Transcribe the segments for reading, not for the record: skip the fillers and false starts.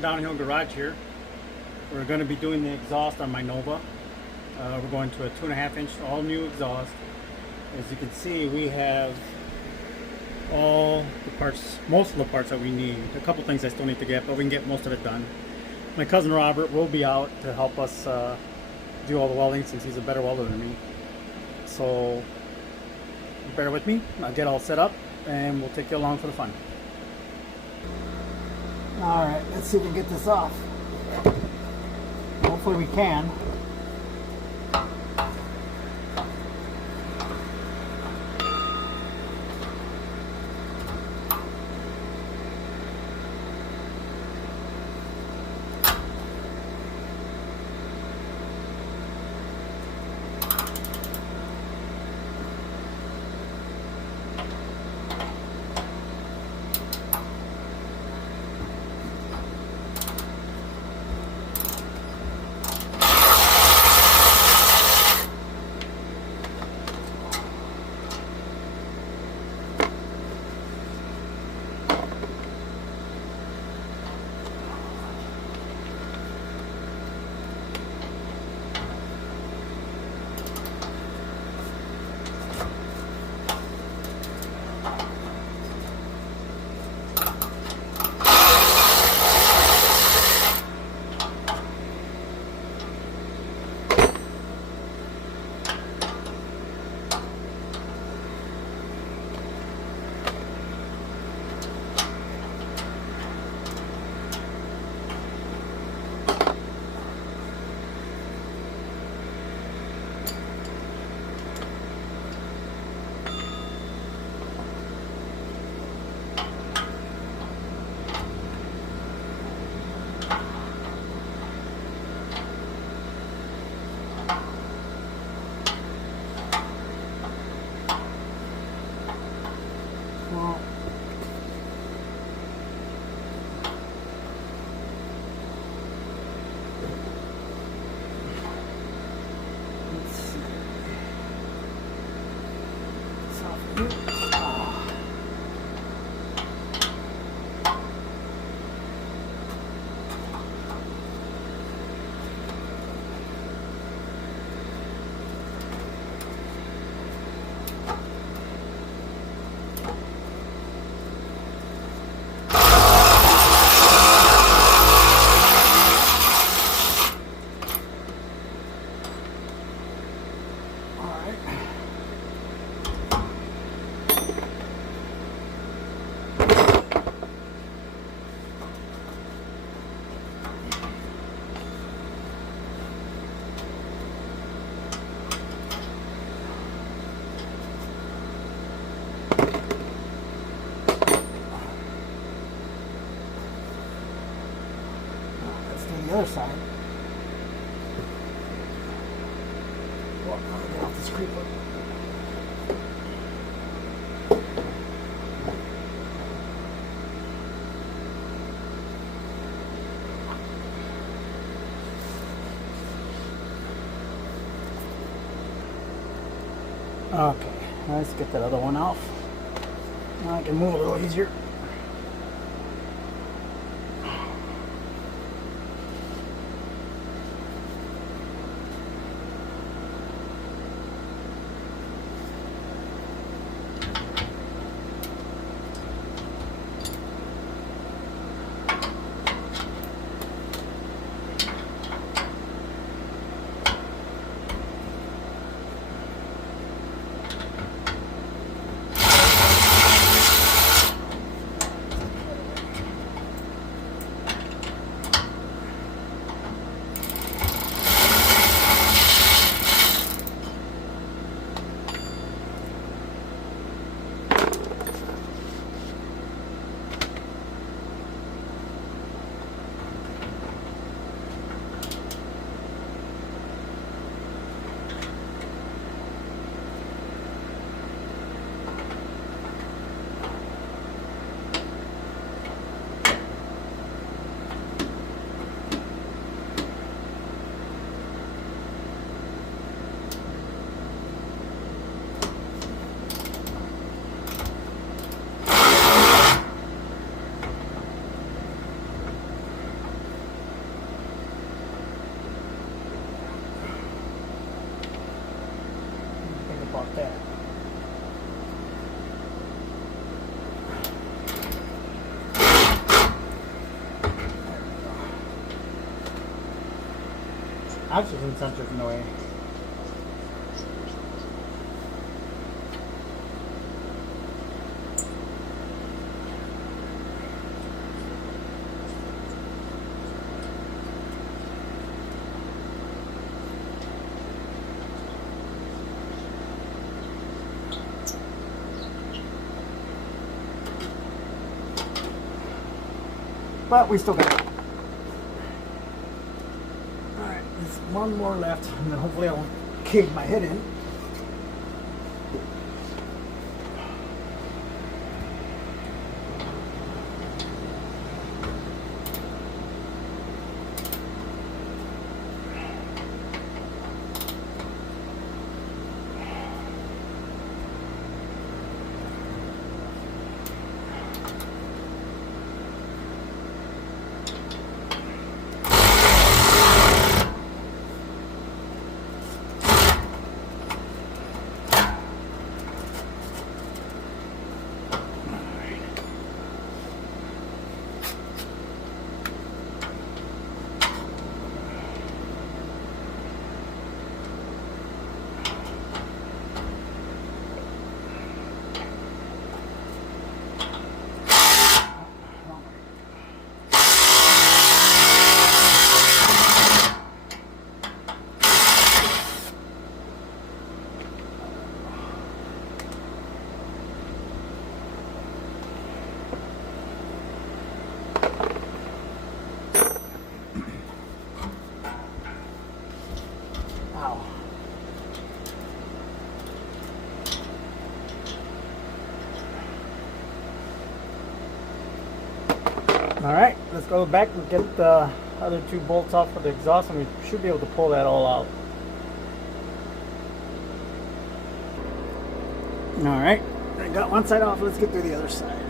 Downhill garage here. We're going to be doing the exhaust on my Nova. We're going to a 2.5-inch all new exhaust. As you can see, we have all the parts, most of the parts that we need. A couple things I still need to get, but we can get most of it done. My cousin Robert will be out to help us do all the welding since he's a better welder than me. So bear with me. I'll get all set up and we'll take you along for the fun. Alright, let's see if we can get this off. Hopefully we can. The other side. Well, I'm gonna get off this creeper. Okay, let's get that other one off. Now I can move a little easier. oxygen sensors in the way. But we still got it. Alright, there's one more left, and then hopefully I won't cave my head in. Alright, let's go back and get the other two bolts off for the exhaust, and we should be able to pull that all out. Alright, I got one side off, let's get through the other side.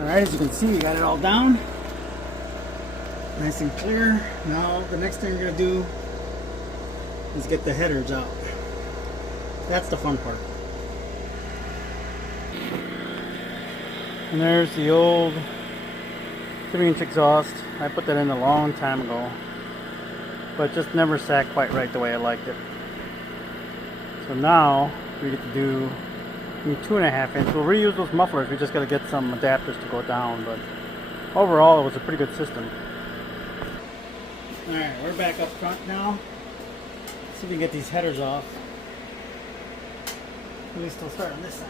Alright, as you can see, we got it all down. Nice and clear. Now, the next thing we're going to do is get the headers out. That's the fun part. And there's the old 3-inch exhaust. I put that in a long time ago, but it just never sat quite right the way I liked it. So now we get to do 2.5 inch. We'll reuse those mufflers. We just got to get some adapters to go down, but overall it was a pretty good system. Alright, we're back up front now. Let's see if we can get these headers off. At least we'll start on this side.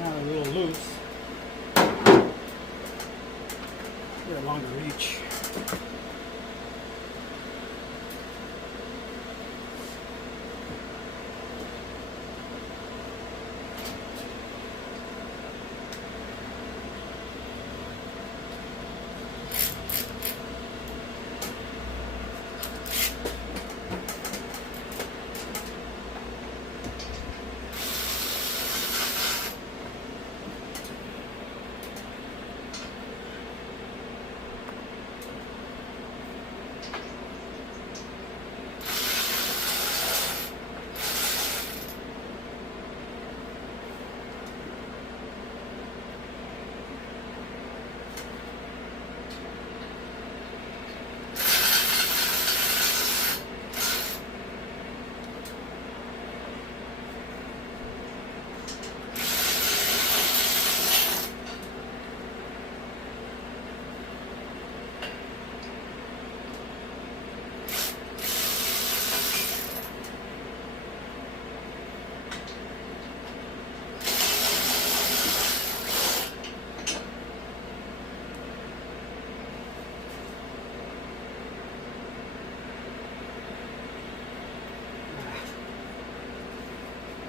Now a little loose. Get a longer reach.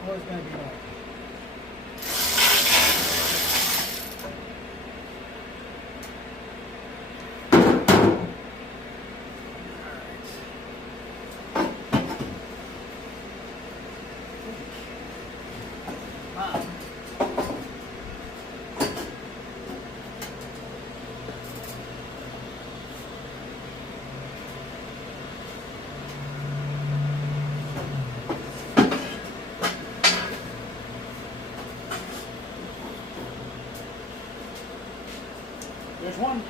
Always going to be like. There's one.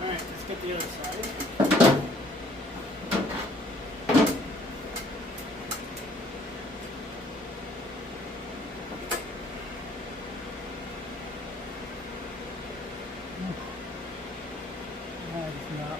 All right, let's get the other side. That is not.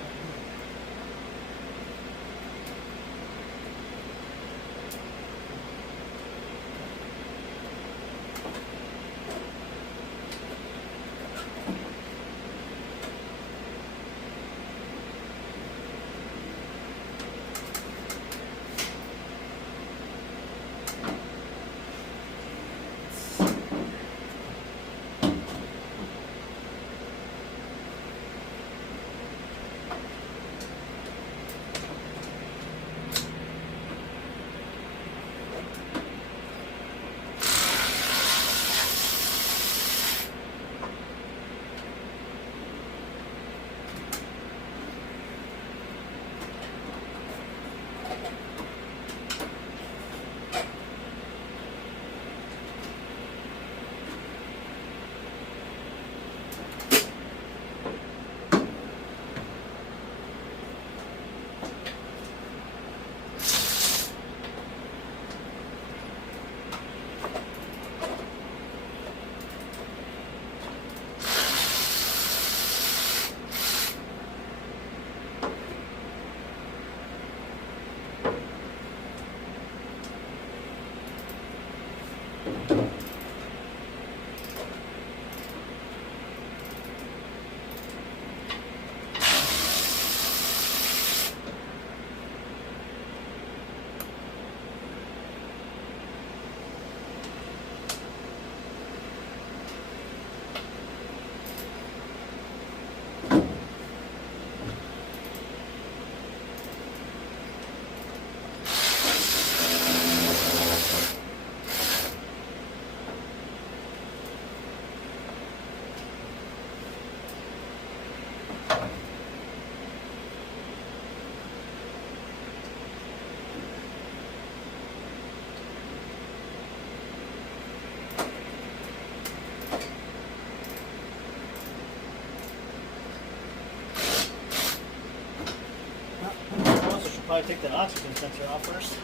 Probably take that oxygen sensor off first.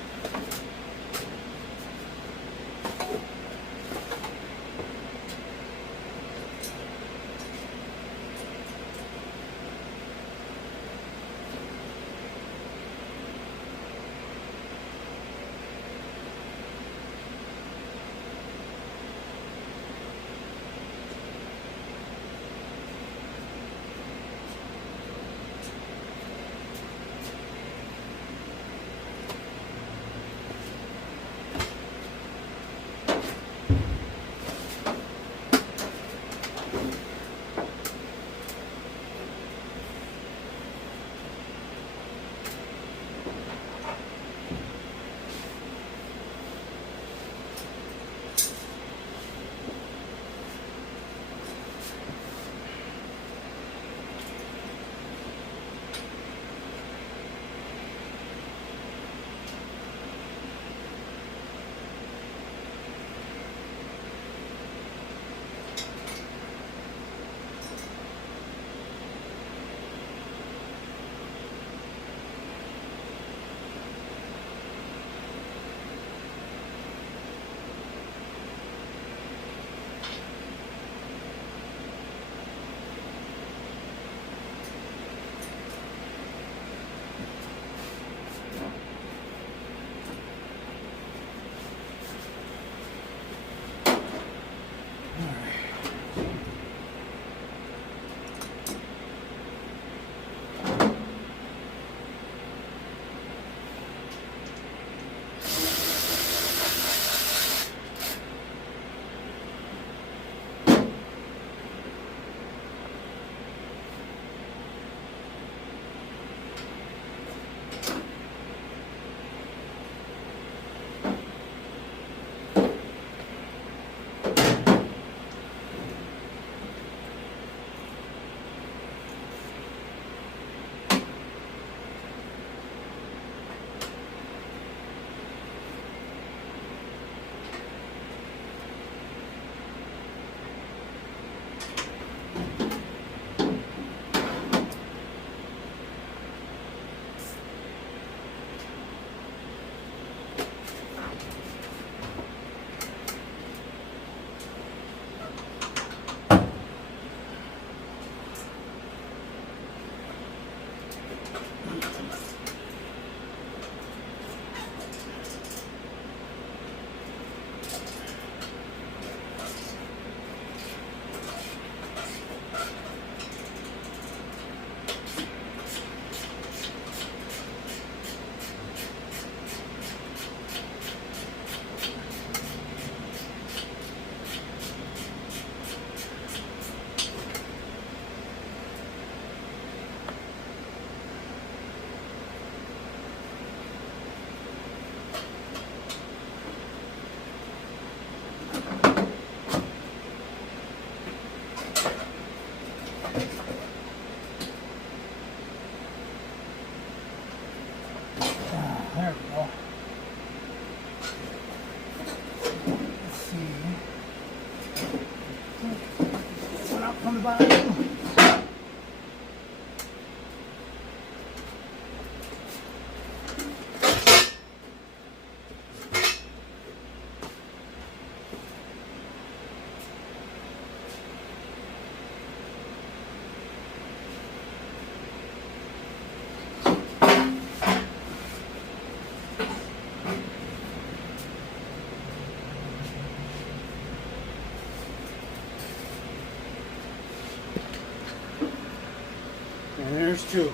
two.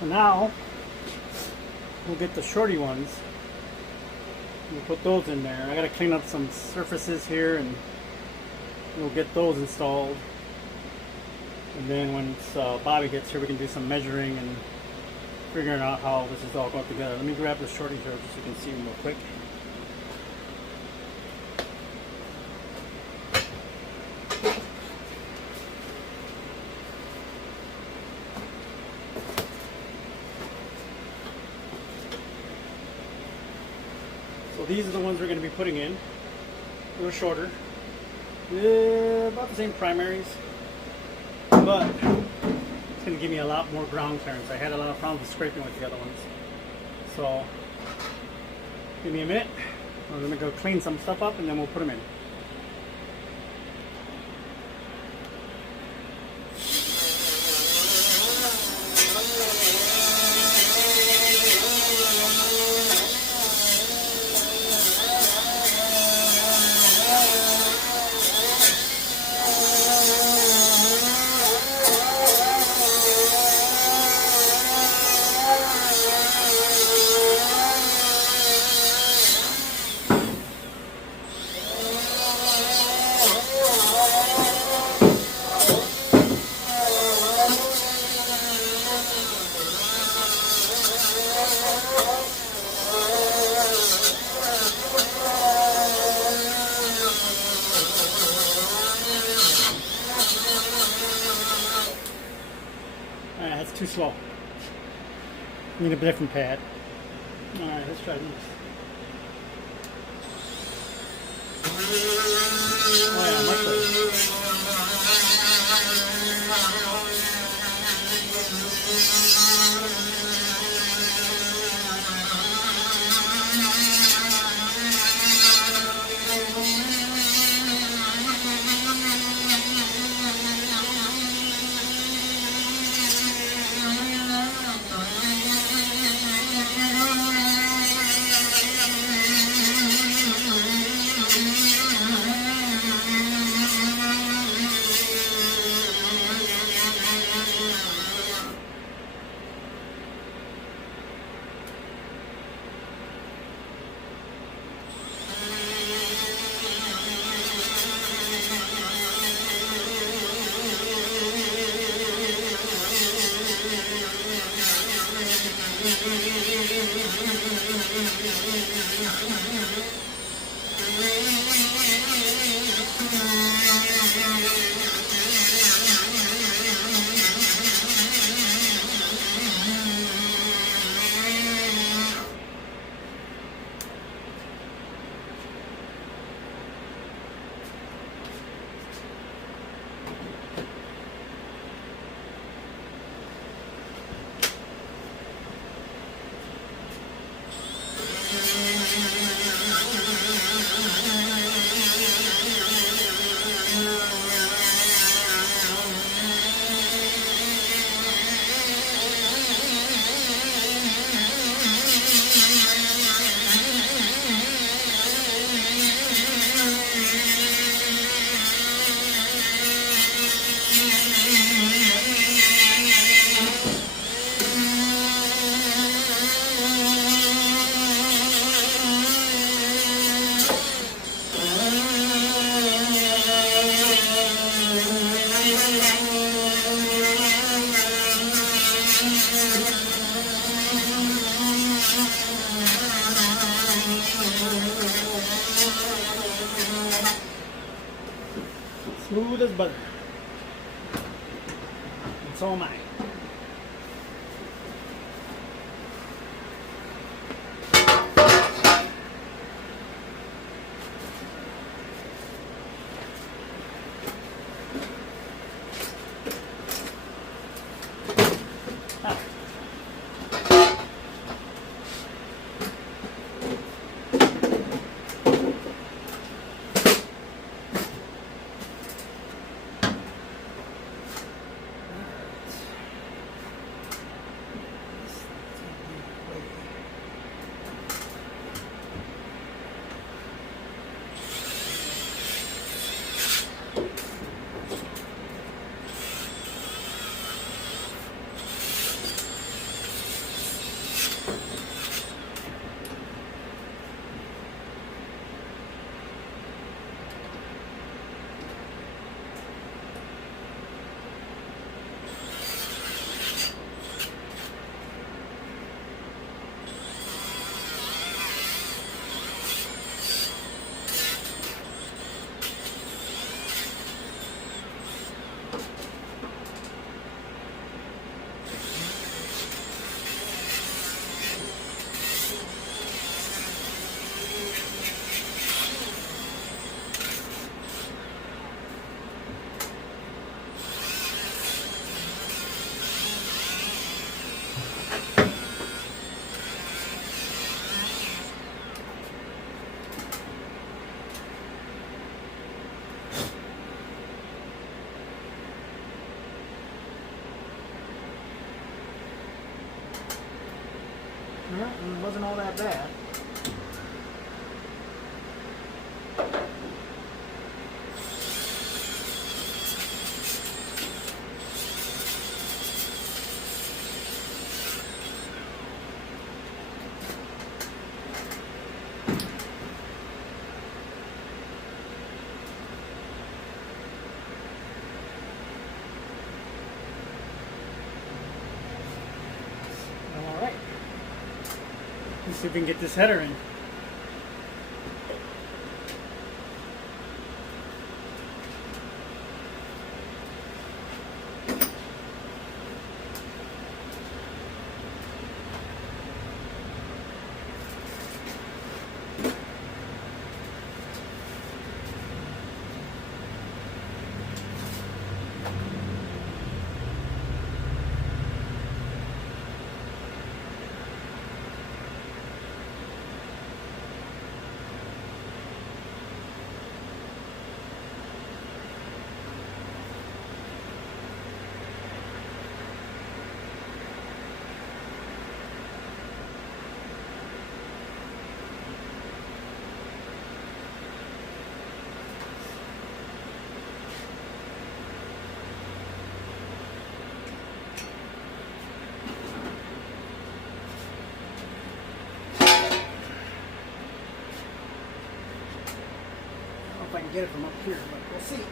And now we'll get the shorty ones. We'll put those in there. I gotta clean up some surfaces here and we'll get those installed. And then once Bobby gets here, we can do some measuring and figuring out how this is all going together. Let me grab the shorty here just so you can see them real quick. So these are the ones we're going to be putting in. A little shorter. About the same primaries. But it's going to give me a lot more ground clearance. I had a lot of problems with scraping with the other ones. So give me a minute. I'm going to go clean some stuff up and then we'll put them in. That's too slow. Need a different pad. Alright, let's try this. Oh yeah, much smooth as butter. And so am I. Yeah, it wasn't all that bad. All right. Let's see if we can get this header in. If I can get it from up here, but we'll see.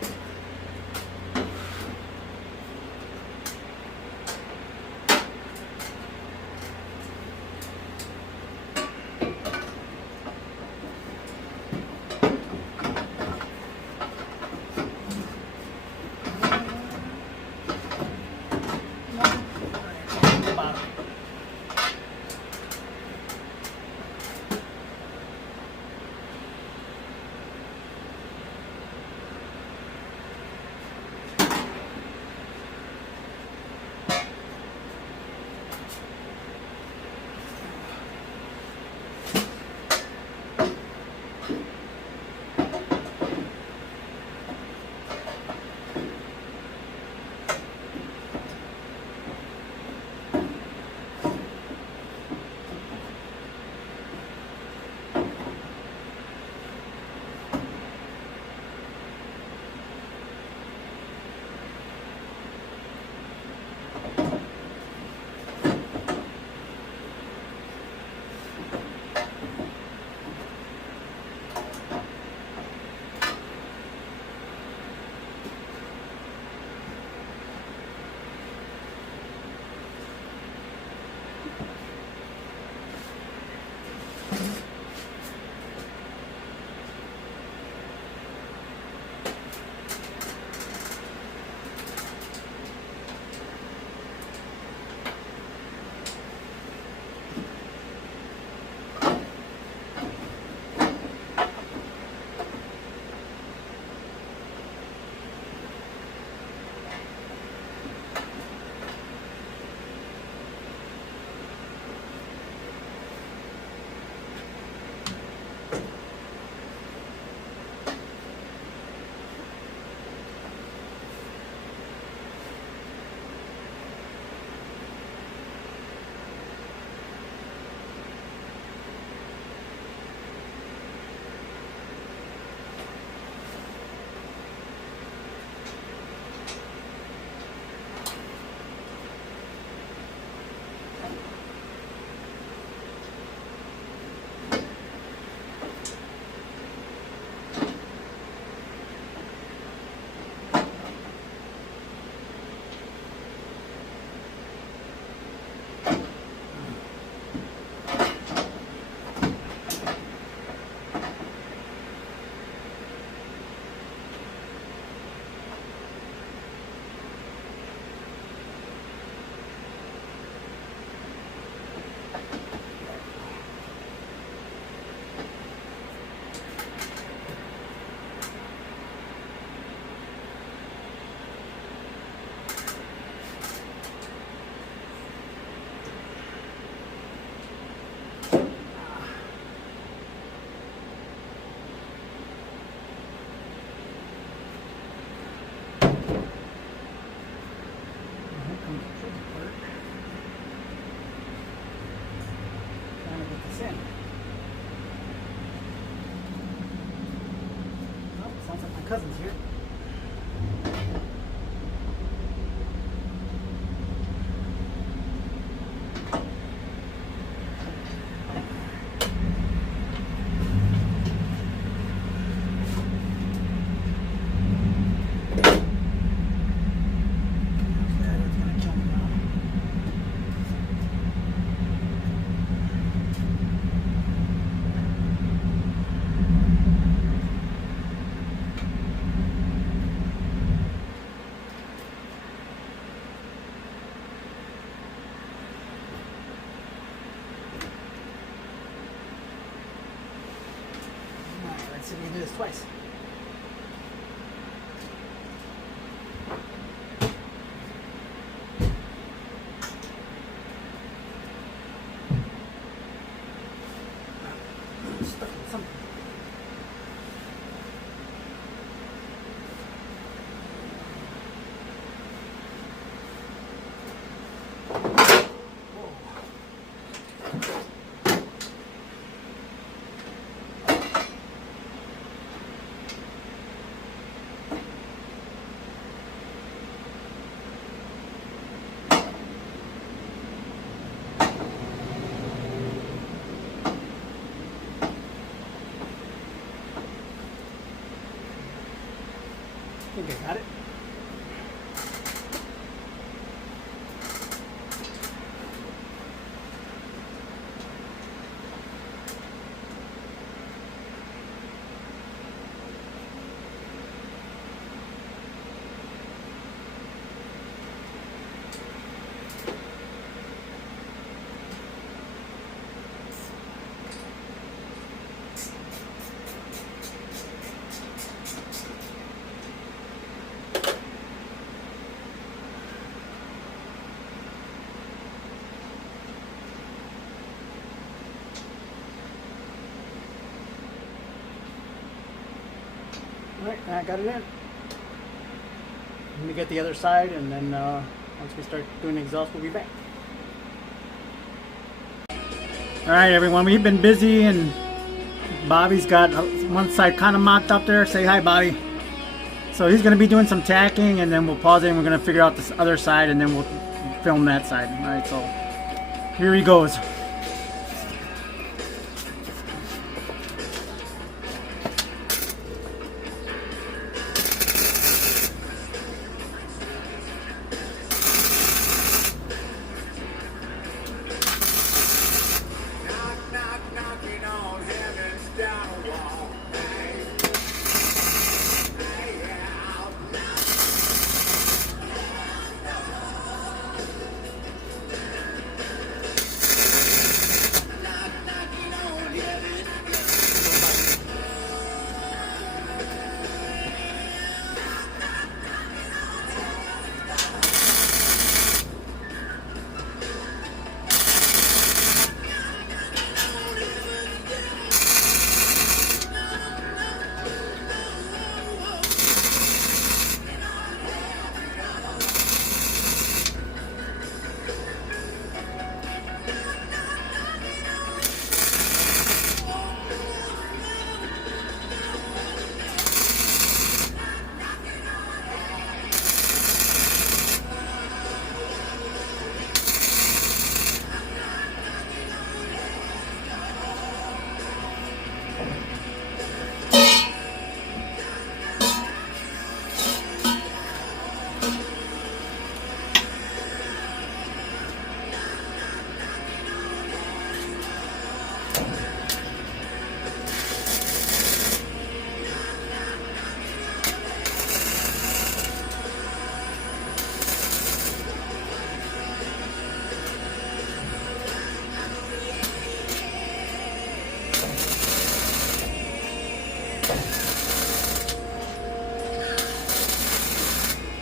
in. Oh, sounds like my cousin's here. Let's see if we can do this twice. Stuck in something. I think I got it. Alright, I got it in. Let me get the other side, and then once we start doing the exhaust, we'll be back. Alright everyone, we've been busy and Bobby's got one side kind of mocked up there. Say hi, Bobby. So he's going to be doing some tacking, and then we'll pause it and we're going to figure out this other side, and then we'll film that side. Alright, so here he goes.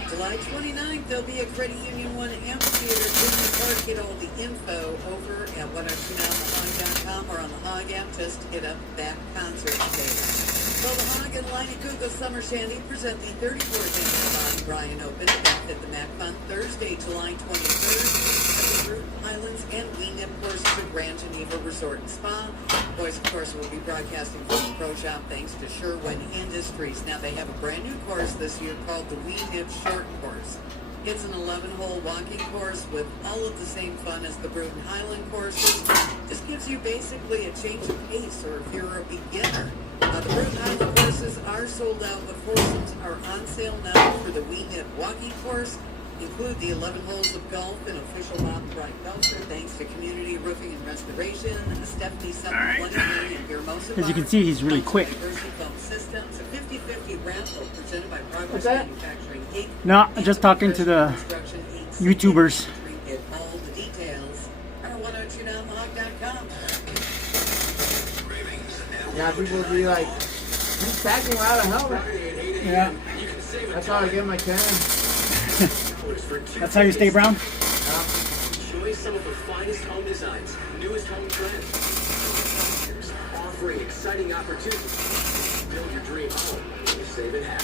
July 29th, there'll be a Credit Union 1 amphitheater in the park. Get all the info over at whatI'veSeenOnTheHog.com or on the Hog app just to get up that concert date. So the Hog and Line Cougar Summer Shandy present the 34th annual Bonnie Bryan Open event at the Mac Fun Thursday, July 23rd at the Root Highlands and Weenip courses at Grand Geneva Resort and Spa. Boys, of course, will be broadcasting from the Pro Shop thanks to Sherwin Industries. Now, they have a brand new course this year called the Wee Nip Short Course. It's an 11-hole walking course with all of the same fun as the Bruton Highland courses. This gives you basically a change of pace, or if you're a beginner. The Bruton Highland courses are sold out, but foursomes are on sale now for the Wee Nip walking course. Include the 11 holes of golf and official mountain bike golfer thanks to Community Roofing and Restoration, Stephanie Sutton, 20 million Hermosa. As you can see, he's really quick. Systems, a 50/50 ramp presented by Progress Manufacturing Inc. No, just talking to the YouTubers. Get all the details at 1029thehog.com. Yeah, people would be like, he's packing without a helmet. Yeah. That's how I get my tan. That's how you stay brown? Enjoy some of the finest home designs, newest home trends, offering exciting opportunities. Build your dream home and you save it half.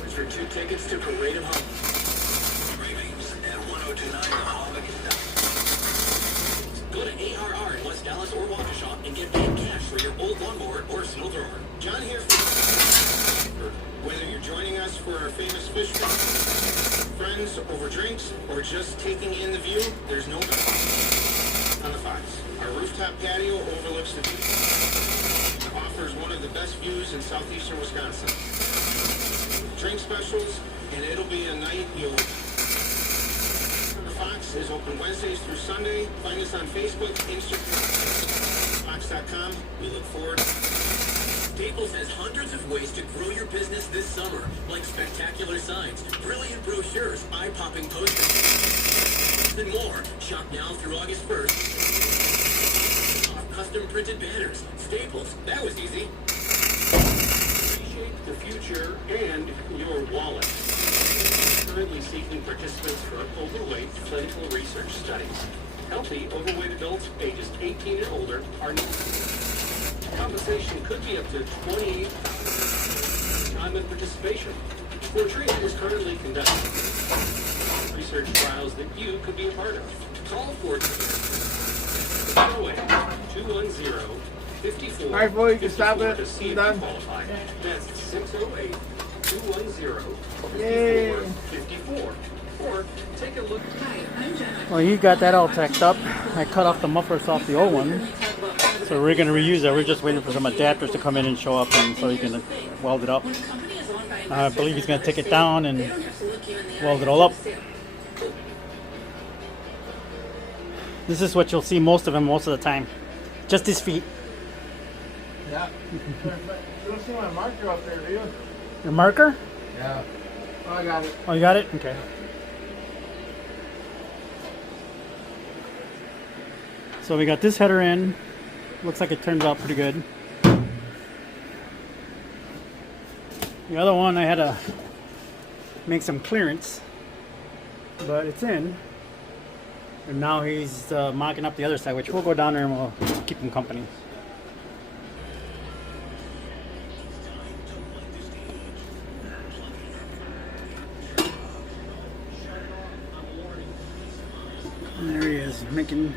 Here's your 2 tickets to Parade of Home. Cravings at 1029thehog.com. Go to ARR in West Dallas or Waukesha and get paid cash for your old lawnmower or snow thrower. John here for whether you're joining us for our famous fish fry, friends over drinks, or just taking in the view, there's no better on the Fox. Our rooftop patio overlooks the view. Offers one of the best views in southeastern Wisconsin. Drink specials, and it'll be a night you'll... The Fox is open Wednesdays through Sunday. Find us on Facebook, Instagram, Fox.com. We look forward. Staples has hundreds of ways to grow your business this summer, like spectacular signs, brilliant brochures, eye-popping posters, and more. Shop now through August 1st. Custom printed banners. Staples, that was easy. Reshape the future and your wallet. Currently seeking participants for overweight clinical research studies. Healthy, overweight adults ages 18 and older are compensation could be up to $28,000. Time and participation. Fortrea is currently conducting research trials that you could be a part of. Call Fortrea. 210-54. All right, boy, you can stop it. To see I'm if done. you qualify. That's 608-210-54. Or take a look. Well, he got that all tacked up. I cut off the mufflers off the old one. So we're going to reuse that. We're just waiting for some adapters to come in and show up, and so he can weld it up. I believe he's going to take it down and weld it all up. This is what you'll see most of him most of the time. Just his feet. Yeah. You don't see my marker up there, do you? Your marker? Yeah. Oh, I got it. Oh, you got it? Okay. So we got this header in. Looks like it turns out pretty good. The other one I had to make some clearance, but it's in. And now he's mocking up the other side, which we'll go down there and we'll keep him company. And there he is, making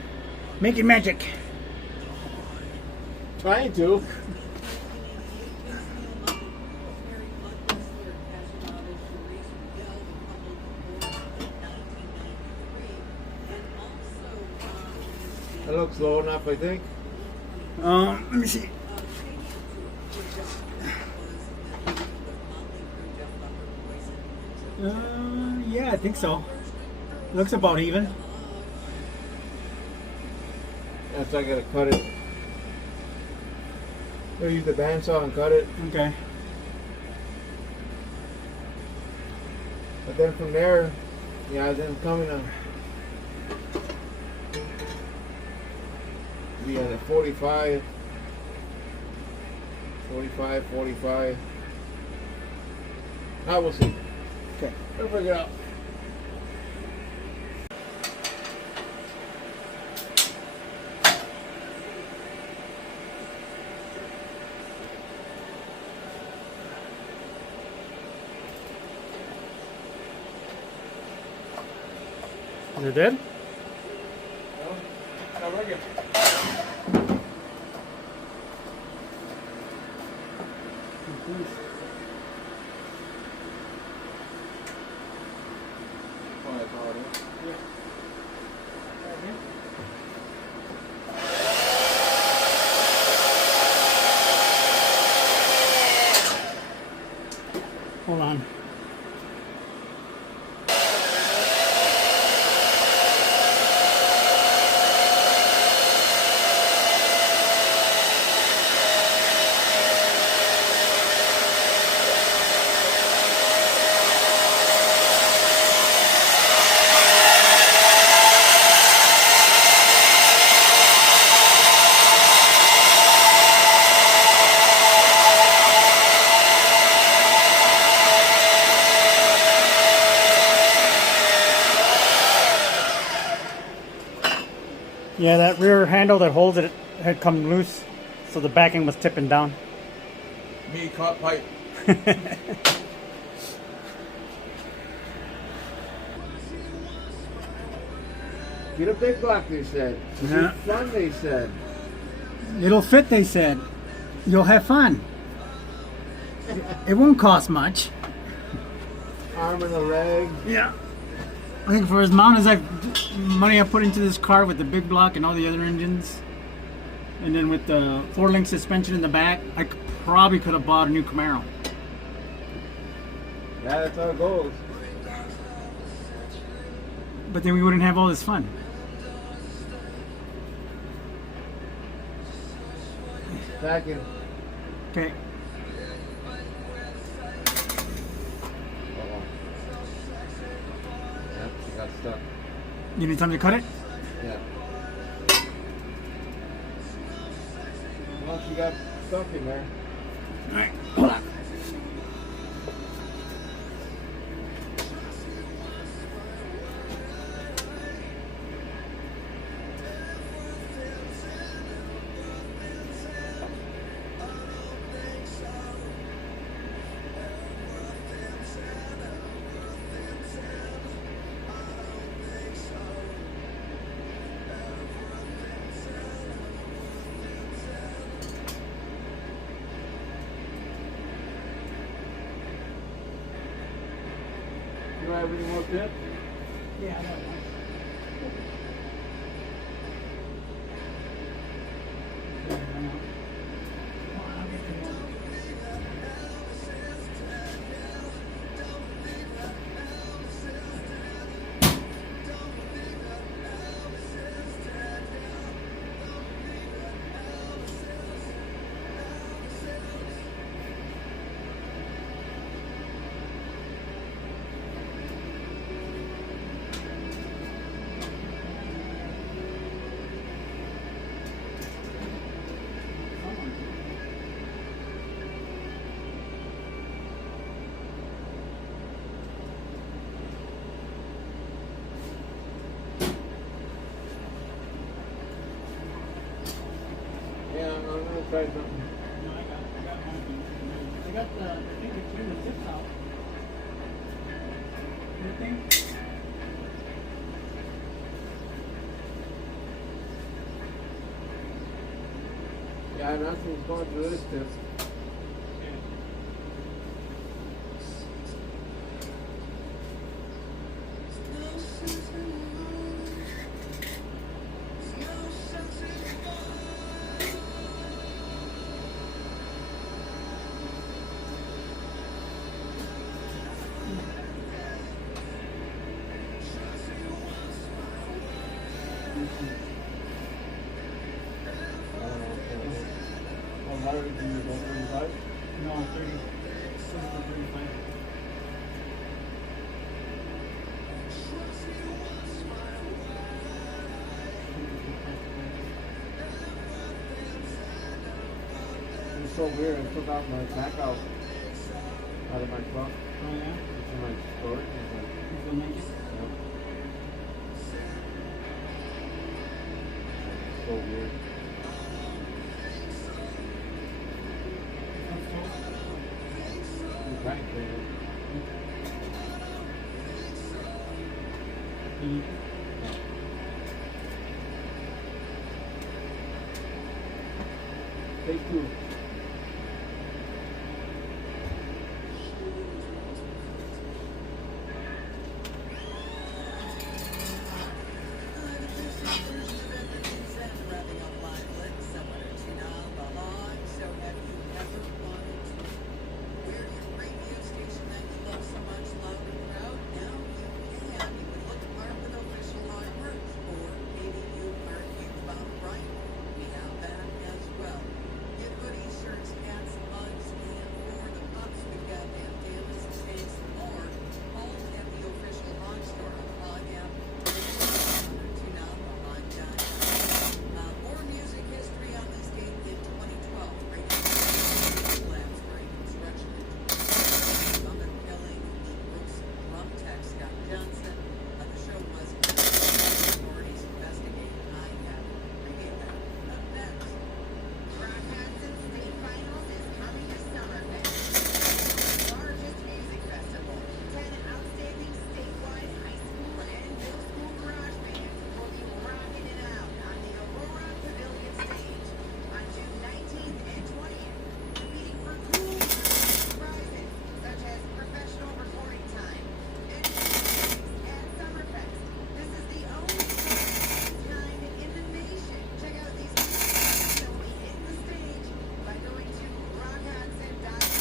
magic. Trying to. That looks low enough, I think. Let me see. Yeah, I think so. Looks about even. That's I gotta cut it. I'll use the bandsaw and cut it. Okay. But then from there, yeah, then coming to be at a 45. 45. I will see. Okay. We'll figure it out. Is it dead? How are you? Hold on. Yeah, that rear handle that holds it had come loose, so the backing was tipping down. Me caught pipe. Get a big block, they said. It's Yeah. fun, they said. It'll fit, they said. You'll have fun. It won't cost much. Arm and a leg. Yeah. I think for as amount as money I put into this car with the big block and all the other engines, and then with the 4-link suspension in the back, I probably could have bought a new Camaro. Yeah, that's how it goes. But then we wouldn't have all this fun. Back in. Okay. Uh-oh. Yeah, she got stuck. You need time to cut it? Yeah. Well, she got stuck in there. Alright. You don't have any more tips? Yeah, I know. Yeah, I'm gonna try something. No, I got one. I got the thing between the tips out. You think? Yeah, nothing's going through this tip. No, 30. 35. It's so weird. I took out my back out of my truck. Oh yeah? It's in my storage. It's like, You feel naked? so weird. You can't clean it. Mhm. Take two. Wrapping up live flicks, someone or two now, Balan. So have you ever wanted to wear your radio station that you love so much loud and proud? Now you can. You would look smart with official live merch, or maybe you are a huge Bob Bryant. We have that as well. Get hoodies, shirts, hats, mugs, and for the pups, we've got bandanas, shades, and more. All at the official launch store on Hogam. More music history on this date in 2012. Labs, great construction. Summit Pilling, Brooks, Rumtech, Scott Johnson. The show was authorities investigate. I have pregame that. Up next. Rock Hudson State Finals is coming to Summerfest, the largest music festival. 10 outstanding statewide high school and middle school garage bands will be rocking it out on the Aurora Pavilion stage on June 19th and 20th, competing for cool prizes such as professional recording time and at Summerfest. This is the only kind in the nation. Check out these musicians that will be hitting the stage by going to rockhudson.org.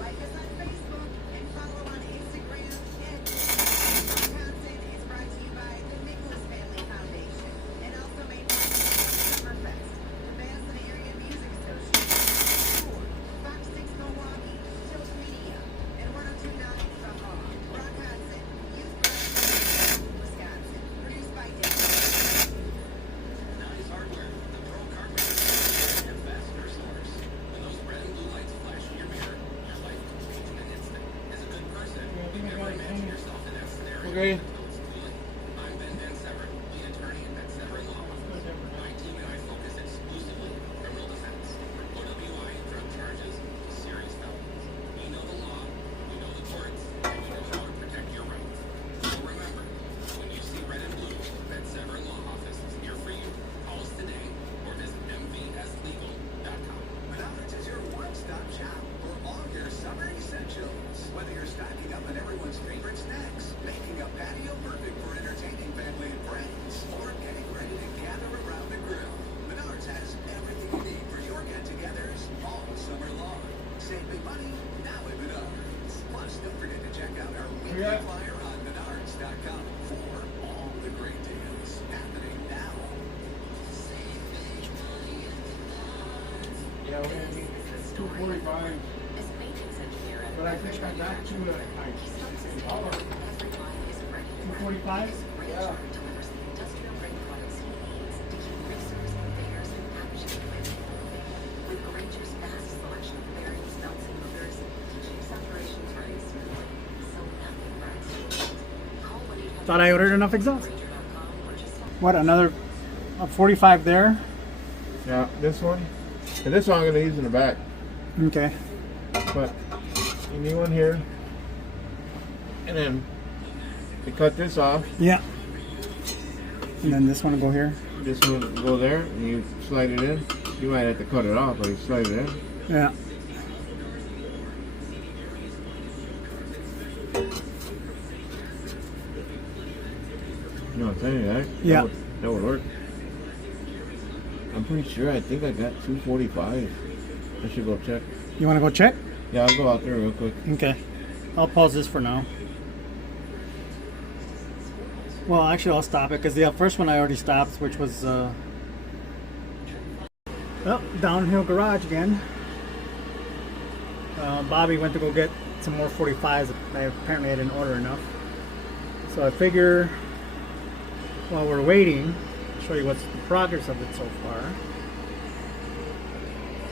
Like us on Facebook and follow on Instagram at Rock Hudson is brought to you by the Nicholas Family Foundation and also made possible by Summerfest, the Madison Area Music Association, Fox 6 Milwaukee, Tilt Media, and 1029 The Hog. Rock Hudson, Youth President, Wisconsin. Produced by Dave. Nice hardware, the Pro Carpenter and fastener stores. When those red and blue lights flash in your mirror, your life can change in an instant. As a good person, you never imagine yourself in that scenario Okay. until it's too late. I'm Ben Van Severen, the attorney at Van Severen Law Office. My team and I focus exclusively on criminal defense, from OWI and drug charges to serious felonies. We know the law, we know the courts, and we know how to protect your rights. So remember, when you see red and blue, Van Severen Law Office is here for you. Call us today or visit mvslegal.com. Menards is your one-stop shop for all your summer essentials. Whether you're stocking up on everyone's favorite snacks, making a patio perfect for entertaining family and friends, or getting ready to gather around the grill, Menards has everything you need for your get-togethers all summer long. Save big money now at Menards. Plus, don't forget to check out our weekly Yeah. flyer on menards.com for all the great deals happening now. Yeah, we're gonna need 245. But I think I got two at a time. 245? Yeah. Thought I ordered enough exhaust. What, another 45 there? Yeah, this one. And this one I'm gonna use in the back. Okay. But you need one here. And then to cut this off, Yeah. And then this one will go here. this one will go there and you slide it in. You might have to cut it off, but you slide it in. Yeah. You know what I'm saying, right? Yeah. That would work. I'm pretty sure. I think I got 245. I should go check. You want to go check? Yeah, I'll go out there real quick. Okay. I'll pause this for now. Well, actually, I'll stop it because the first one I already stopped, which was Downhill Garage again. Bobby went to go get some more 45s. Apparently, I didn't order enough. So I figure while we're waiting, I'll show you what's the progress of it so far.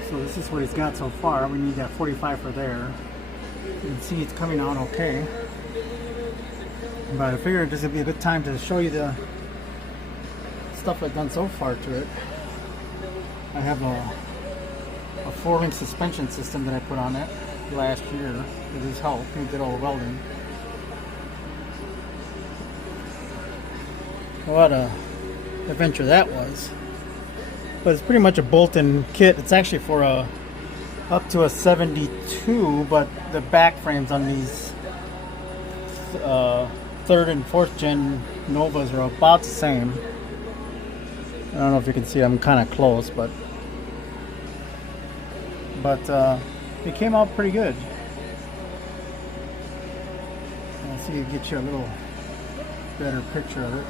So this is what he's got so far. We need that 45 for there. You can see it's coming on okay. But I figured this would be a good time to show you the stuff I've done so far to it. I have a 4-link suspension system that I put on it last year with his help. He did all the welding. What a adventure that was. But it's pretty much a bolt-in kit. It's actually for a up to a 72, but the back frames on these third and fourth gen Novas are about the same. I don't know if you can see, I'm kind of close, but it came out pretty good. I'll see if get you a little better picture of it,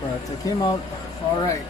but it came out all right.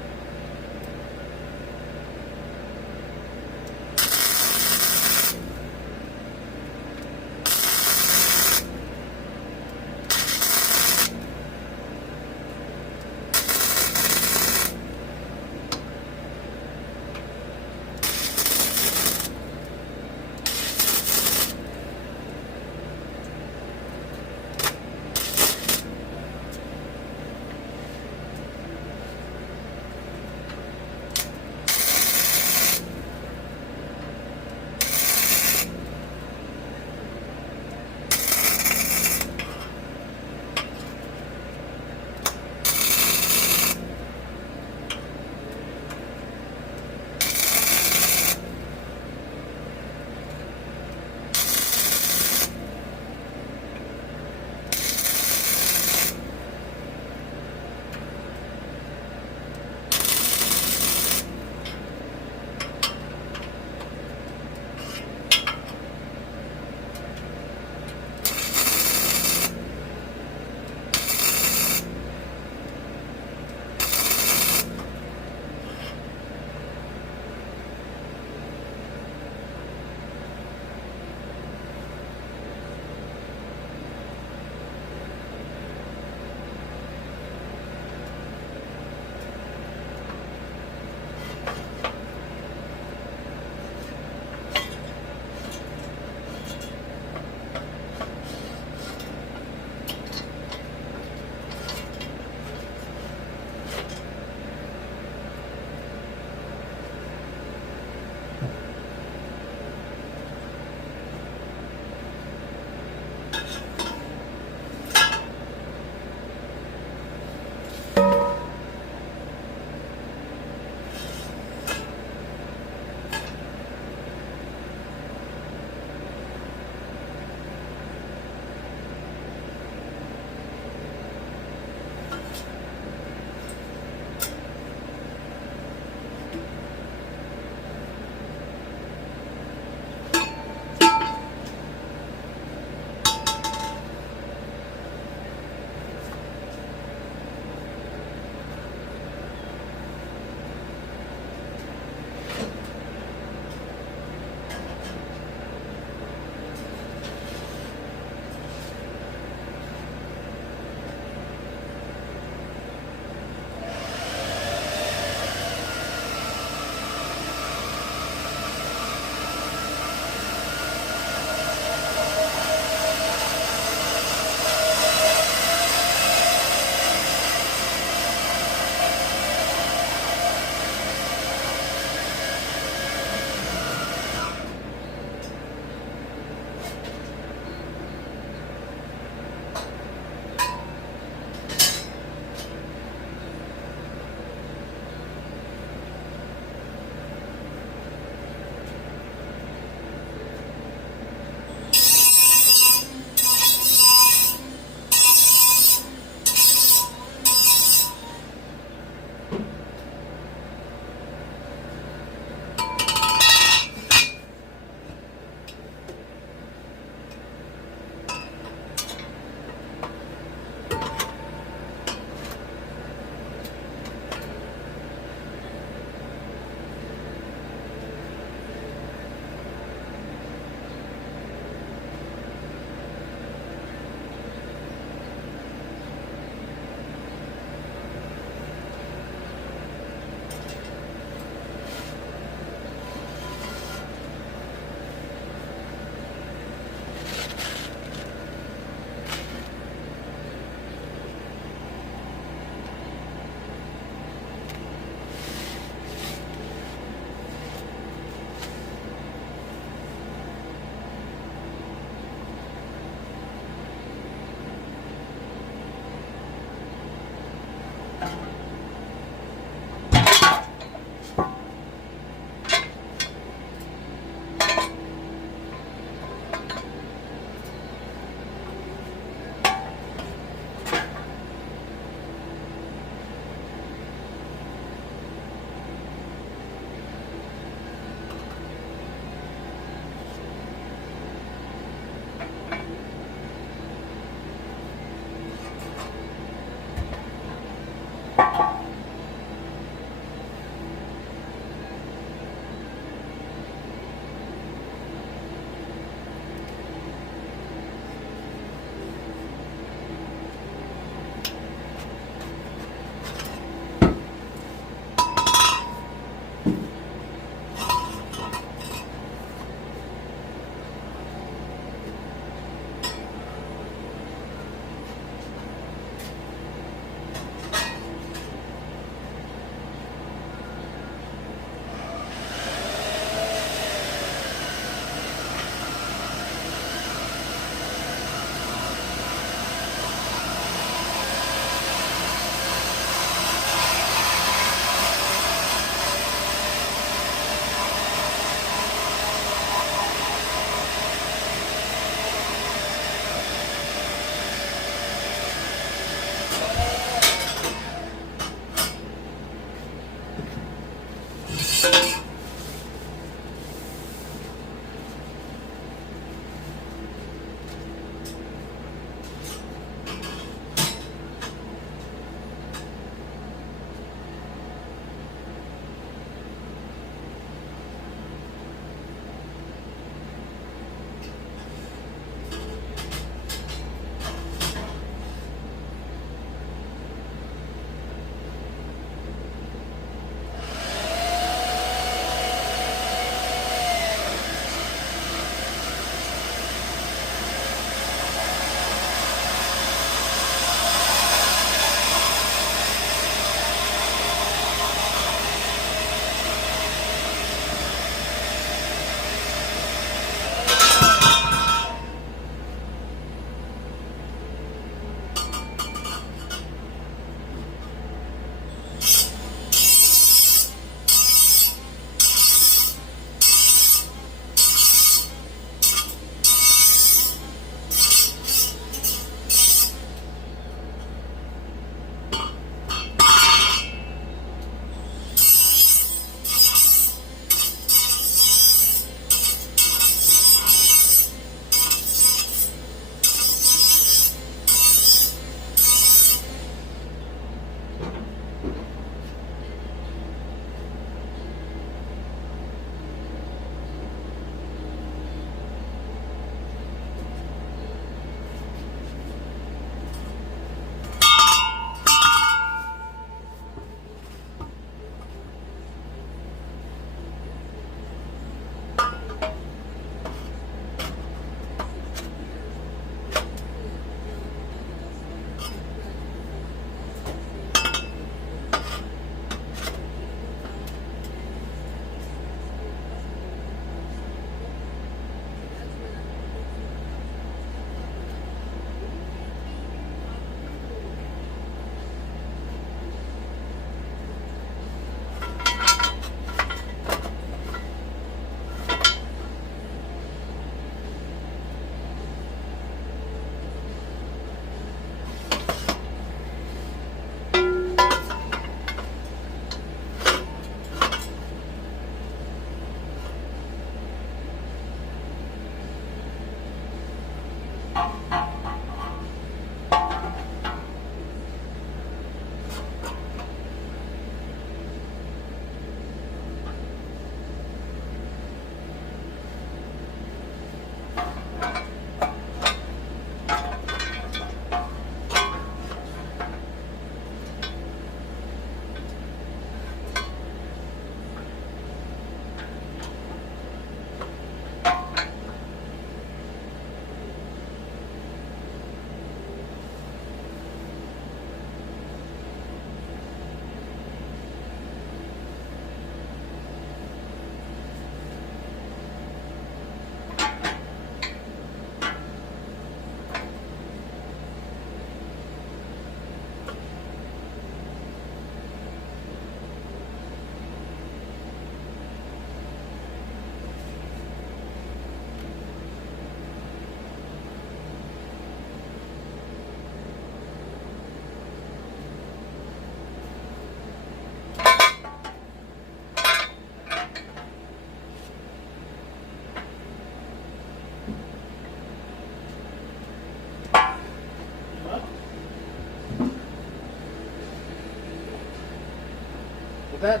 that?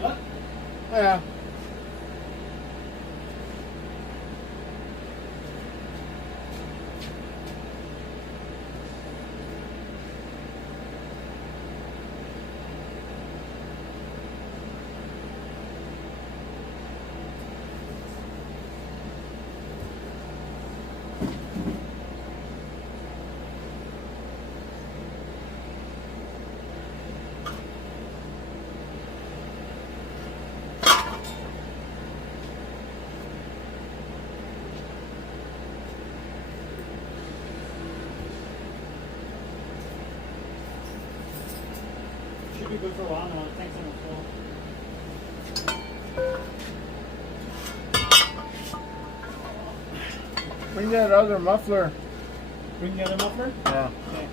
What? Yeah. Should be good for a while now. The tank's almost full. Bring that other muffler. Bring the other muffler? Yeah. Okay.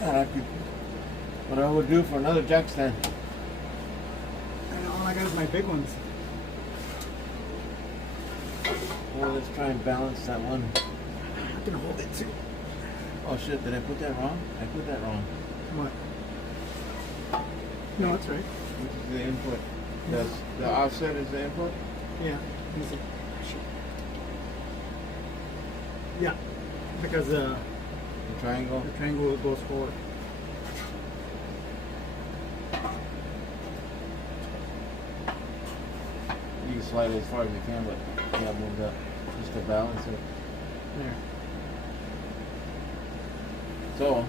God, I could. What I would do for another jack stand. And all I got is my big ones. Well, let's try and balance that one. I can hold it too. Oh shit! Did I put that wrong? I put that wrong. What? No, that's right. Which is the input? The offset is the input. Yeah. Let me see. Shit. Yeah. Because The triangle. the triangle goes forward. You can slide it as far as you can, but yeah, move that just to balance it. There. So.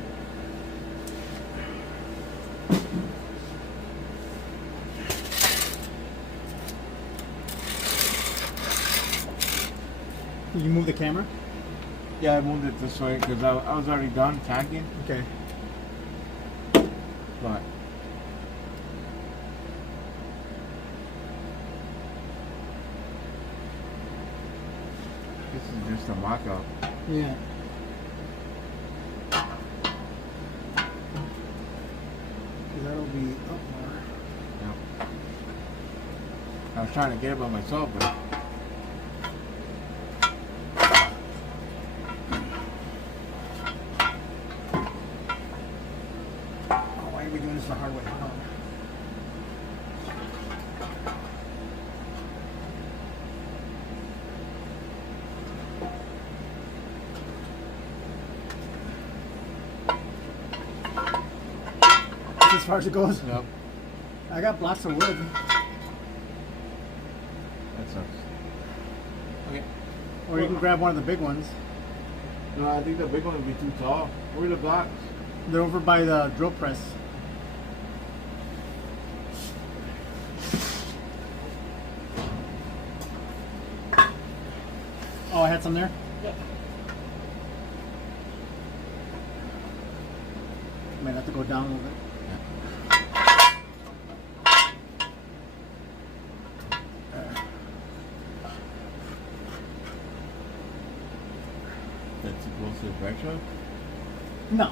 You move the camera? Yeah, I moved it this way because I was already done tacking, Okay. but this is just a mock-up. Yeah. That'll be up more. Yep. I was trying to get it by myself, but Oh, why are we doing this the hard way? Hold on. That's as far as it goes. yep, I got blocks of wood. that sucks. Okay. Or you can grab one of the big ones. No, I think the big one would be too tall. Where are the blocks? They're over by the drill press. Oh, I had some there? Yep. Might have to go down a little bit. That's too close to the drag shaft? No.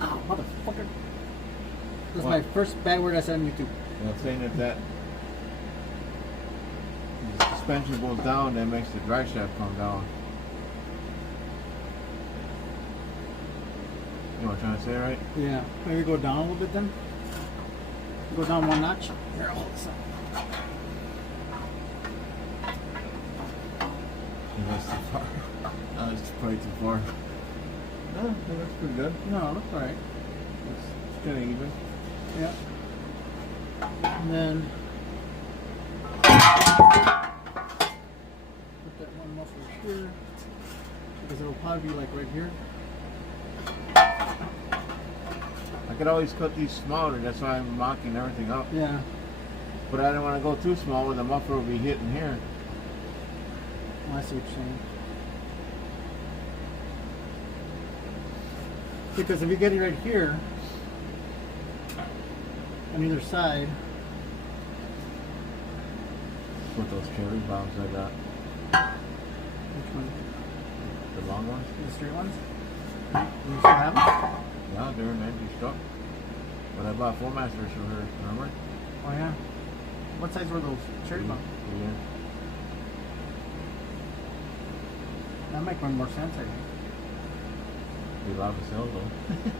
Oh, motherfucker. That's What? my first bad word I said on YouTube. Well, I'm saying that the suspension goes down, that makes the drag shaft come down. You know what I'm trying to say, right? Yeah. Maybe go down a little bit then. Go down one notch. Here, I'll hold this up. That's too far. No, it's probably too far. No, that's pretty good. No, it looks alright. It's kind of even. Yeah. And then put that one muffler here because it'll probably be like right here. I could always cut these smaller, that's why I'm mocking everything up. Yeah. But I don't want to go too small where the muffler will be hitting here. Oh, I see what you're saying. Because if you get it right here on either side, With those cherry bombs I got. which one? The long ones? The straight ones? You still have them? Yeah, they're in empty stock. But I bought Flowmasters for her, remember? Oh yeah. What size were those cherry bomb? Yeah. That might make more sense. I think. Be loud as hell though.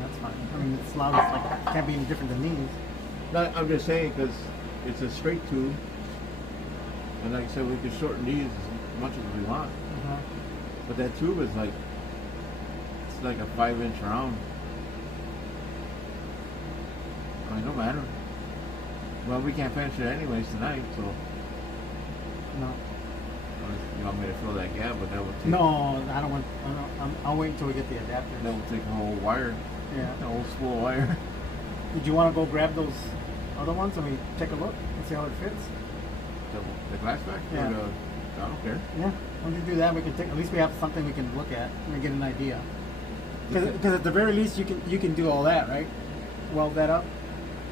That's fine. I mean, it's loud. It's like it can't be any different than these. No, I'm just saying because it's a straight tube, and like I said, we can shorten these as much as we want. Uh-huh. But that tube is like, it's like a 5-inch round. I mean, no matter. Well, we can't finish it anyways tonight, so No. you want me to fill that gap, but that would take, No, I don't want. I'll wait until we get the adapters. that would take a whole wire, Yeah. a whole spool of wire. Did you want to go grab those other ones and we take a look and see how it fits? The glass back? Yeah. Or I don't care. Yeah. When you do that, we can take. At least we have something we can look at and get an idea. Because at the very least, you can do all that, right? Weld that up,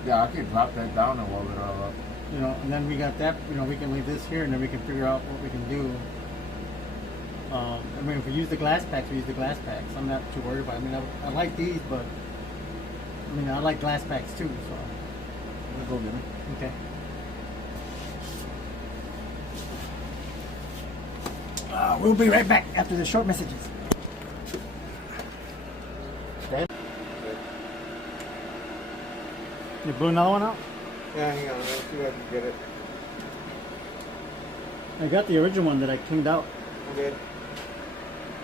Yeah, I can drop that down and weld it all up. you know, and then we got that. You know, we can leave this here, and then we can figure out what we can do. I mean, if we use the glass packs, we use the glass packs. I'm not too worried about it. I mean, I like these, but I mean, I like glass packs too. So Just go get me. okay. We'll be right back after the short messages. You blew another one out? Yeah, hang on. Let's see if I can get it. I got the original one that I cleaned out. Okay.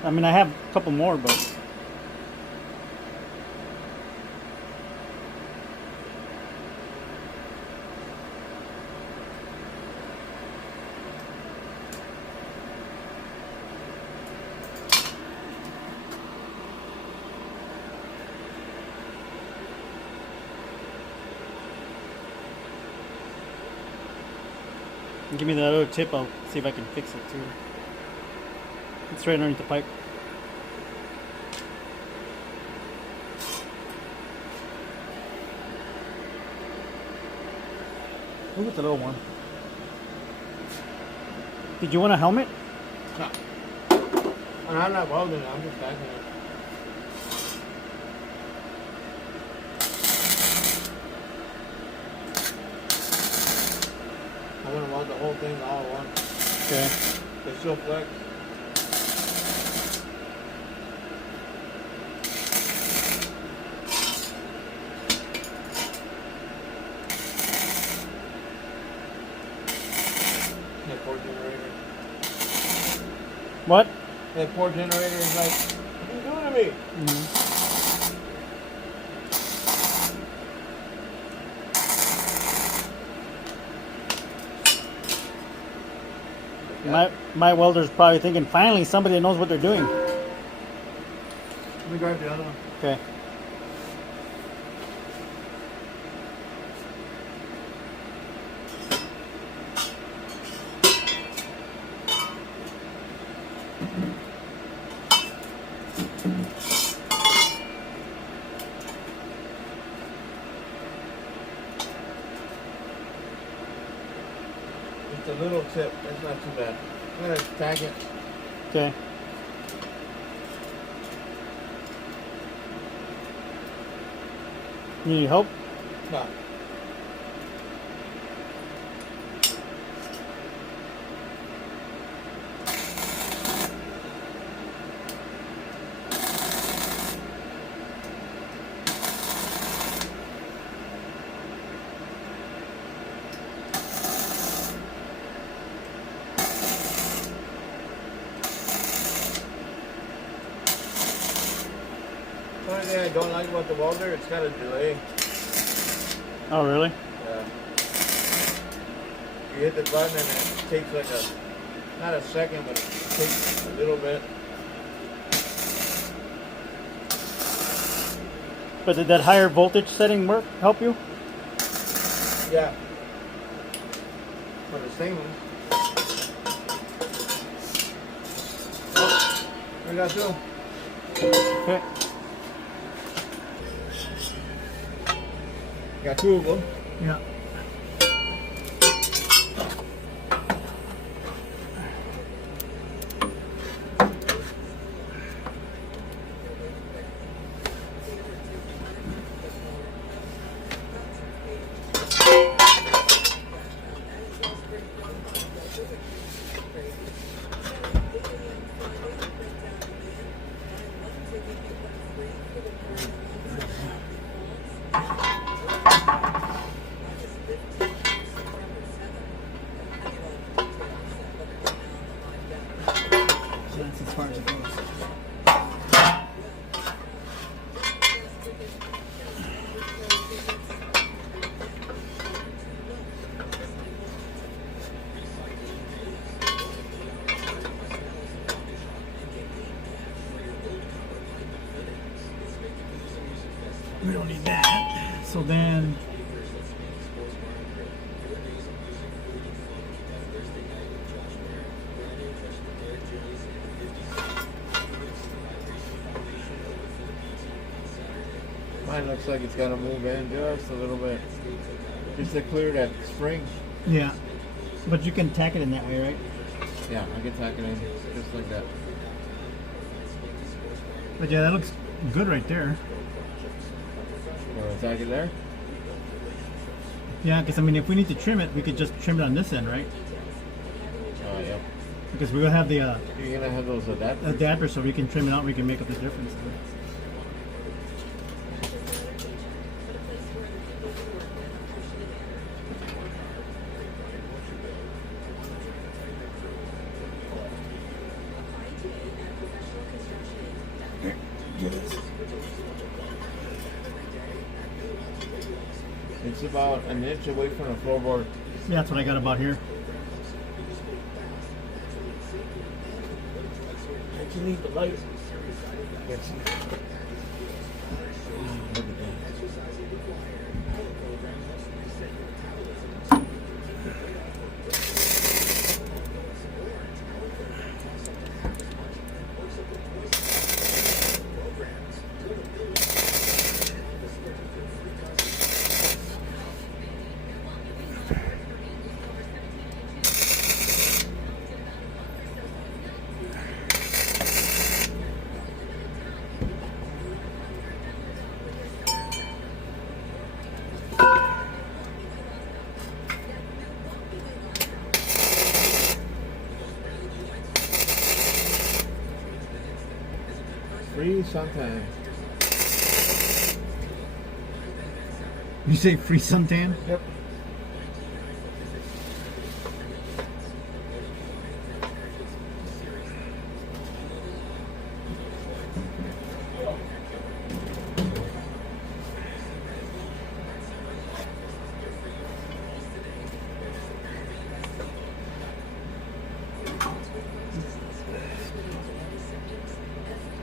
I mean, I have a couple more, but give me that other tip. I'll see if I can fix it too. It's right underneath the pipe. Look at the little one. Did you want a helmet? No. And I'm not welding it. I'm just backing it. I'm gonna weld the whole thing all at once. Okay. It's still flex. That poor generator. What? That poor generator is like, what are you doing to me? My welder's probably thinking, finally somebody knows what they're doing. Let me grab the other one. Okay. Just a little tip. That's not too bad. I'm gonna tag it. Okay. You need help? No. The only thing I don't like about the welder, it's got a delay. Oh, really? Yeah. You hit the button and it takes like not a second, but it takes a little bit. But did that higher voltage setting help you? Yeah. For the stainless. Oh, we got two. Okay. Got two of them. Yeah. So then, Mine looks like it's got to move in just a little bit. Just to clear that spring. yeah, but you can tack it in that way, right? Yeah, I can tack it in just like that. But yeah, that looks good right there. Or tack it there? Yeah, because I mean, if we need to trim it, we could just trim it on this end, right? Yep. Because we will have the You're gonna have those adapters. adapter, so we can trim it out. We can make up the difference. It's about an inch away from the floorboard. Yeah, that's what I got about here. You need the light. Yes. Look at that. Free suntan. You say free suntan? Yep.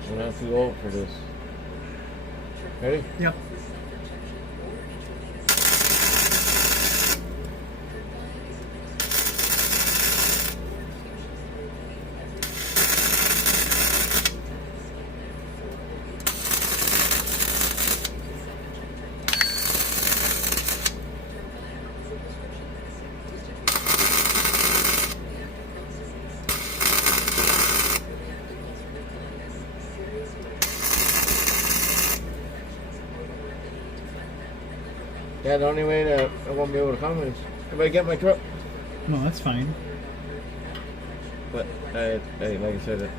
We're not too old for this. Ready? Yep. Yeah, the only way that I won't be able to come is if I get my truck. No, that's fine. But hey, like I said, it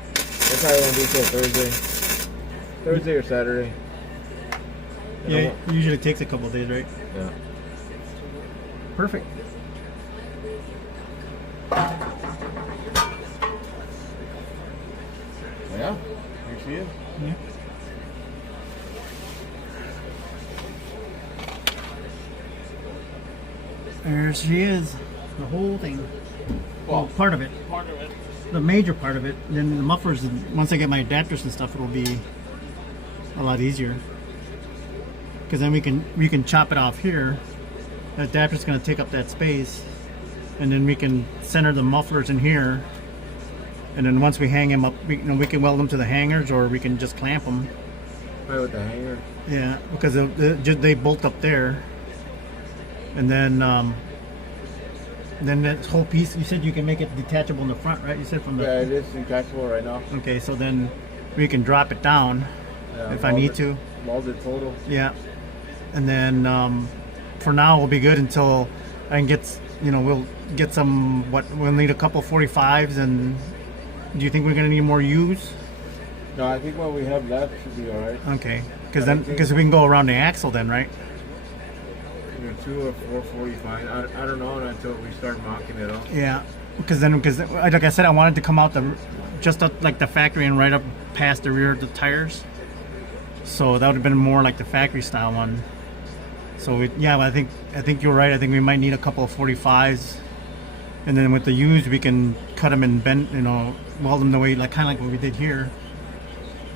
probably won't be till Thursday or Saturday. And I Yeah, won't- it usually takes a couple days, right? Yeah. Perfect. Yeah. Here she is. Yeah. There she is. The whole thing. Well, part of it. Part of it. The major part of it. Then the mufflers, once I get my adapters and stuff, it'll be a lot easier. Because then we can chop it off here. The adapter's going to take up that space. And then we can center the mufflers in here. And then once we hang them up, we can weld them to the hangers, or we can just clamp them. Right with the hanger. Yeah, because they bolt up there. And then that whole piece, you said you can make it detachable in the front, right? You said from the... Yeah, it is detachable right now. Okay, so then we can drop it down if I need to. Molded total. Yeah. And then for now we'll be good until I can get, we'll get some, we'll need a couple 45s. And do you think we're going to need more U's? No, I think what we have left should be alright. Okay. Because we can go around the axle then, right? Either 2 or 445. I don't know until we start mocking it up. Yeah. Because like I said, I wanted to come out just up like the factory and right up past the rear of the tires. So that would have been more like the factory style one. So I think you're right. I think we might need a couple of 45s, and then with the U's we can cut them and bend, weld them the way kind of like what we did here,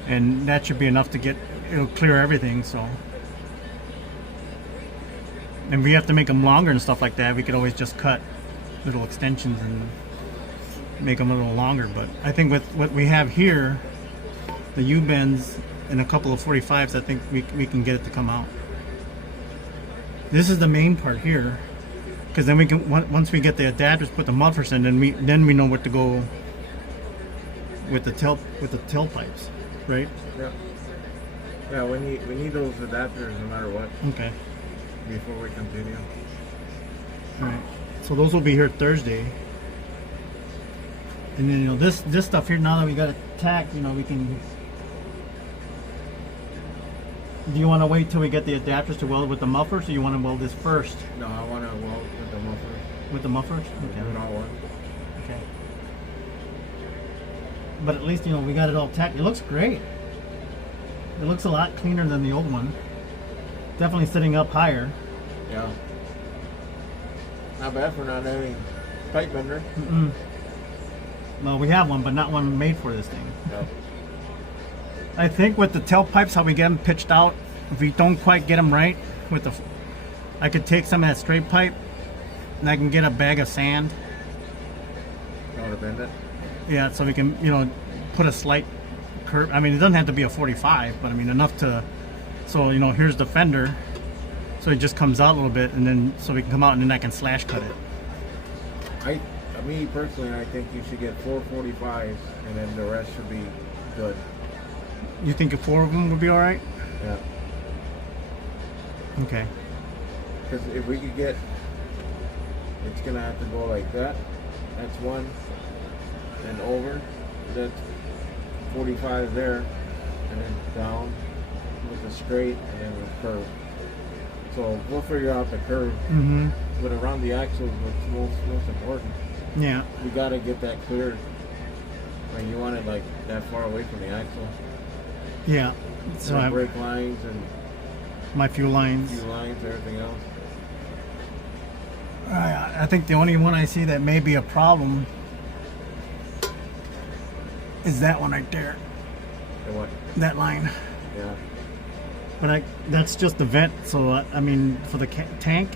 and that should be enough to it'll clear everything. So And we have to make them longer and stuff like that. We could always just cut little extensions and make them a little longer. But I think with what we have here, the U-bends and a couple of 45s, I think we can get it to come out. This is the main part here, because then we can once we get the adapters, put the mufflers in, then we know what to go with the tailpipes, right? Yeah. Yeah, we need those adapters no matter what Okay. before we continue. All right. So those will be here Thursday. And then this stuff here, now that we got it tacked, we can. Do you want to wait till we get the adapters to weld with the mufflers, or you want to weld this first No, I want to weld with the mufflers. with the mufflers? Do it all one. Okay. But at least we got it all tacked. It looks great. It looks a lot cleaner than the old one. Definitely sitting up higher. Yeah. Not bad for not having pipe bender. Mm-mm. Well, we have one, but not one made for this thing. Yep. I think with the tailpipes, how we get them pitched out, if we don't quite get them right, I could take some of that straight pipe, and I can get a bag of sand. You want to bend it? Yeah, so we can, put a slight curve. I mean, it doesn't have to be a 45, but I mean enough to. So here's the fender, so it just comes out a little bit, and then so we can come out, and then I can slash cut it. Me personally, I think you should get 4 45s, and then the rest should be good. You think 4 of them would be all right? Yeah. Okay. Because if we could get, it's gonna have to go like that. That's one, and over. That's 45 there, and then down with the straight and then the curve. So we'll figure out the curve, Mm-hmm. but around the axle is what's most important. Yeah. We gotta get that cleared. I mean, you want it like that far away from the axle. Yeah. So And I, brake lines and my fuel lines. few lines, everything else. I think the only one I see that may be a problem is that one right there. And what? That line. Yeah. But that's just the vent. So I mean, for the tank,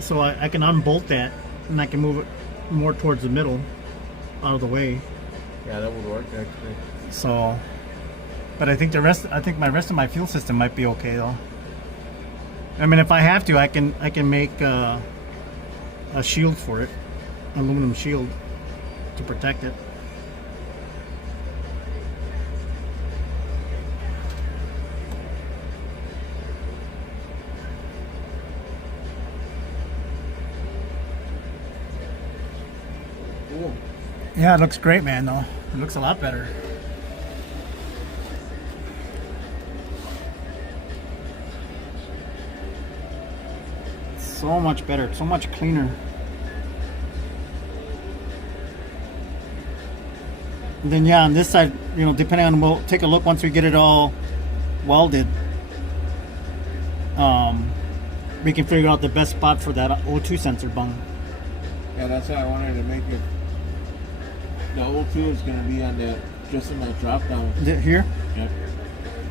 so I can unbolt that and I can move it more towards the middle, out of the way. Yeah, that would work actually. So, but I think my rest of my fuel system might be okay though. I mean, if I have to, I can make a shield for it, aluminum shield to protect it. Cool. Yeah, it looks great, man. Though it looks a lot better. So much better, so much cleaner. And then on this side, depending on, we'll take a look once we get it all welded. We can figure out the best spot for that O2 sensor bung. Yeah, that's how I wanted to make it. The O2 is gonna be on that, just in that drop down. Is it here? Yeah.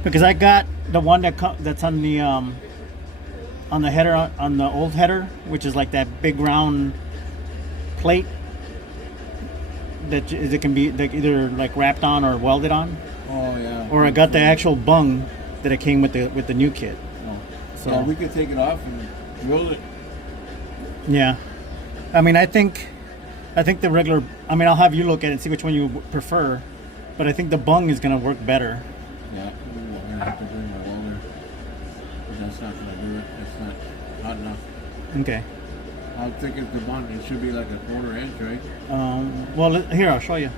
Because I got the one that's on the header, on the old header, which is like that big round plate that it can be either like wrapped on or welded on. Oh yeah. Or I got the actual bung that it came with the new kit. Oh. So Yeah, we could take it off and drill it. yeah, I mean I think the regular. I mean I'll have you look at it and see which one you prefer, but I think the bung is gonna work better. Yeah, we're gonna have to bring my welder. But that's not gonna do it. It's not hot enough. Okay. How thick is the bond? It should be like a 1/4 inch, right? Well, here I'll show you.